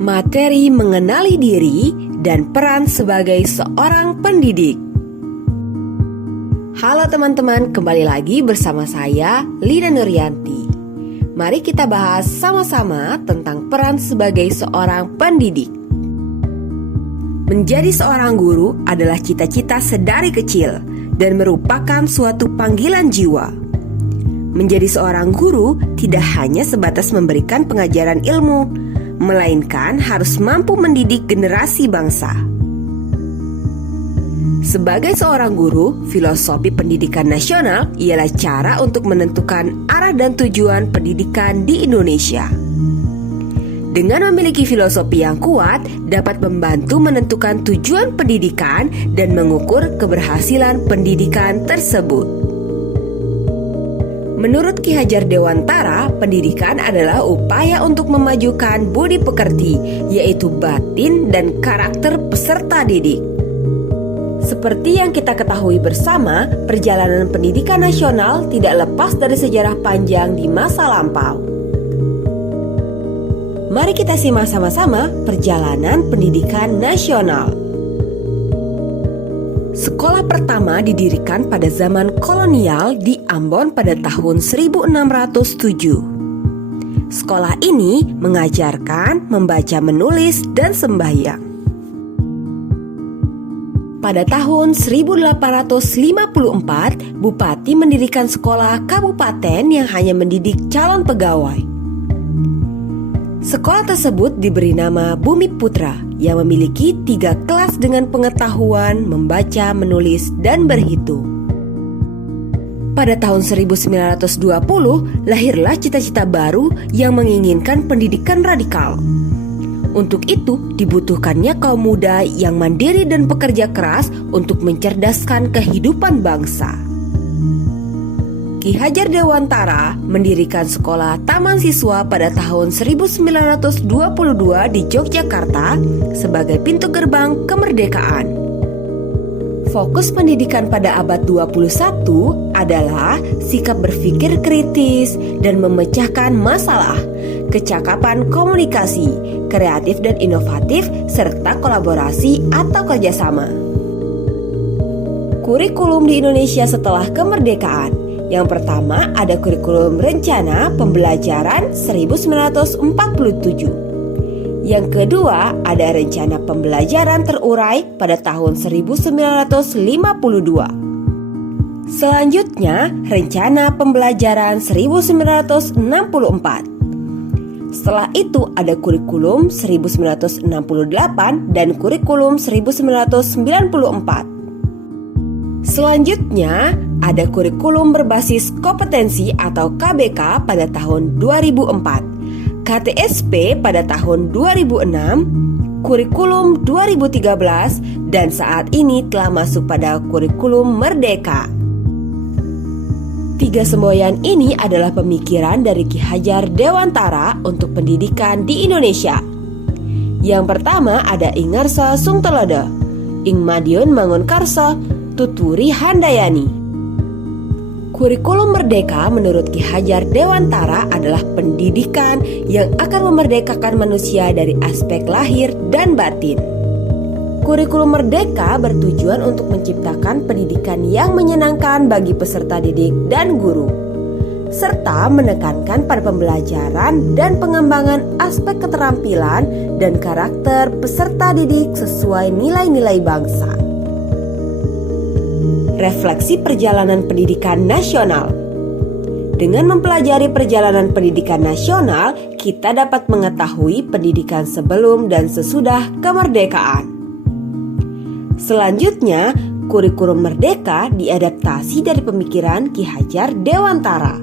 Materi mengenali diri dan peran sebagai seorang pendidik. Halo teman-teman, kembali lagi bersama saya, Lina Nuryanti. Mari kita bahas sama-sama tentang peran sebagai seorang pendidik. Menjadi seorang guru adalah cita-cita sedari kecil dan merupakan suatu panggilan jiwa. Menjadi seorang guru tidak hanya sebatas memberikan pengajaran ilmu, melainkan harus mampu mendidik generasi bangsa. Sebagai seorang guru, filosofi pendidikan nasional ialah cara untuk menentukan arah dan tujuan pendidikan di Indonesia. Dengan memiliki filosofi yang kuat, dapat membantu menentukan tujuan pendidikan dan mengukur keberhasilan pendidikan tersebut. Menurut Ki Hajar Dewantara, pendidikan adalah upaya untuk memajukan budi pekerti, yaitu batin dan karakter peserta didik. Seperti yang kita ketahui bersama, perjalanan pendidikan nasional tidak lepas dari sejarah panjang di masa lampau. Mari kita simak sama-sama perjalanan pendidikan nasional. Sekolah pertama didirikan pada zaman kolonial di Ambon pada tahun 1607. Sekolah ini mengajarkan membaca, menulis, dan sembahyang. Pada tahun 1854, Bupati mendirikan sekolah kabupaten yang hanya mendidik calon pegawai. Sekolah tersebut diberi nama Bumi Putra yang memiliki 3 kelas dengan pengetahuan membaca, menulis, dan berhitung. Pada tahun 1920, lahirlah cita-cita baru yang menginginkan pendidikan radikal. Untuk itu, dibutuhkannya kaum muda yang mandiri dan pekerja keras untuk mencerdaskan kehidupan bangsa. Ki Hajar Dewantara mendirikan sekolah Taman Siswa pada tahun 1922 di Yogyakarta sebagai pintu gerbang kemerdekaan. Fokus pendidikan pada abad 21 adalah sikap berpikir kritis dan memecahkan masalah, kecakapan komunikasi, kreatif dan inovatif, serta kolaborasi atau kerjasama. Kurikulum di Indonesia setelah kemerdekaan. Yang pertama ada kurikulum rencana pembelajaran 1947. Yang kedua ada rencana pembelajaran terurai pada tahun 1952. Selanjutnya rencana pembelajaran 1964. Setelah itu ada kurikulum 1968 dan kurikulum 1994. Selanjutnya, ada kurikulum berbasis kompetensi atau KBK pada tahun 2004, KTSP pada tahun 2006, kurikulum 2013, dan saat ini telah masuk pada kurikulum Merdeka. 3 semboyan ini adalah pemikiran dari Ki Hajar Dewantara untuk pendidikan di Indonesia. Yang pertama ada Ing Ngarsa Sung Telodo, Ing Madiun Mangunkarso, Tuturi Handayani. Kurikulum Merdeka menurut Ki Hajar Dewantara adalah pendidikan yang akan memerdekakan manusia dari aspek lahir dan batin. Kurikulum Merdeka bertujuan untuk menciptakan pendidikan yang menyenangkan bagi peserta didik dan guru, serta menekankan pada pembelajaran dan pengembangan aspek keterampilan dan karakter peserta didik sesuai nilai-nilai bangsa. Refleksi perjalanan pendidikan nasional. Dengan mempelajari perjalanan pendidikan nasional, kita dapat mengetahui pendidikan sebelum dan sesudah kemerdekaan. Selanjutnya, kurikulum Merdeka diadaptasi dari pemikiran Ki Hajar Dewantara.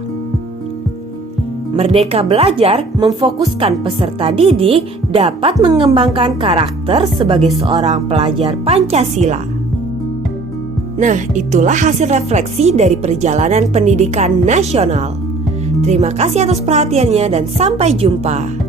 Merdeka Belajar memfokuskan peserta didik dapat mengembangkan karakter sebagai seorang pelajar Pancasila. Nah, itulah hasil refleksi dari perjalanan pendidikan nasional. Terima kasih atas perhatiannya dan sampai jumpa.